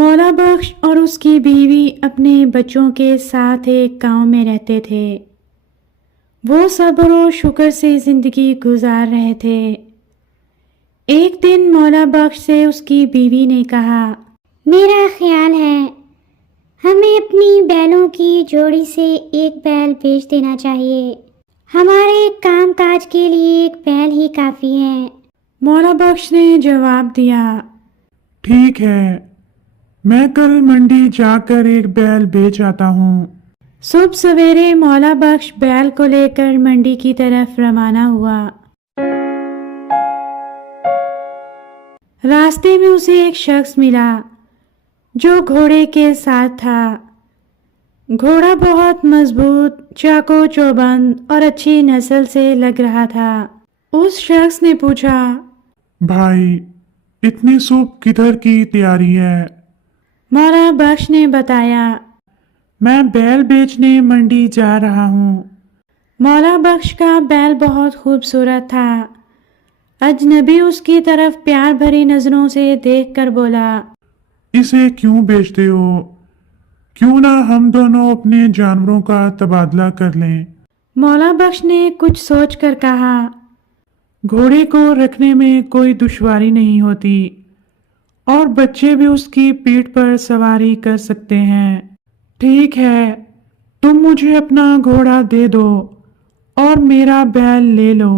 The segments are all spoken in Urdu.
مولا بخش اور اس کی بیوی اپنے بچوں کے ساتھ ایک گاؤں میں رہتے تھے۔ وہ صبر و شکر سے زندگی گزار رہے تھے۔ ایک دن مولا بخش سے اس کی بیوی نے کہا، میرا خیال ہے ہمیں اپنی بیلوں کی جوڑی سے ایک بیل بیچ دینا چاہیے۔ ہمارے کام کاج کے لیے ایک بیل ہی کافی ہے۔ مولا بخش نے جواب دیا، ٹھیک ہے، میں کل منڈی جا کر ایک بیل بیچ آتا ہوں۔ صبح سویرے مولا بخش بیل کو لے کر منڈی کی طرف روانہ ہوا۔ راستے میں اسے ایک شخص ملا جو گھوڑے کے ساتھ تھا۔ گھوڑا بہت مضبوط، چاق و چوبند اور اچھی نسل سے لگ رہا تھا۔ اس شخص نے پوچھا، بھائی، اتنی صبح کدھر کی تیاری ہے؟ مولا بخش نے بتایا، میں بیل بیچنے منڈی جا رہا ہوں۔ مولا بخش کا بیل بہت خوبصورت تھا۔ اجنبی اس کی طرف پیار بھری نظروں سے دیکھ کر بولا، اسے کیوں بیچتے ہو؟ کیوں نہ ہم دونوں اپنے جانوروں کا تبادلہ کر لیں؟ مولا بخش نے کچھ سوچ کر کہا، گھوڑے کو رکھنے میں کوئی دشواری نہیں ہوتی اور بچے بھی اس کی پیٹھ پر سواری کر سکتے ہیں۔ ٹھیک ہے، تم مجھے اپنا گھوڑا دے دو اور میرا بیل لے لو۔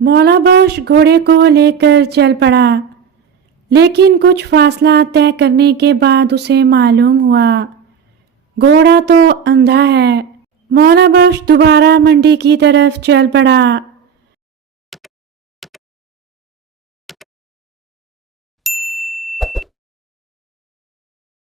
مولا بخش گھوڑے کو لے کر چل پڑا، لیکن کچھ فاصلہ طے کرنے کے بعد اسے معلوم ہوا گھوڑا تو اندھا ہے۔ مولا بخش دوبارہ منڈی کی طرف چل پڑا۔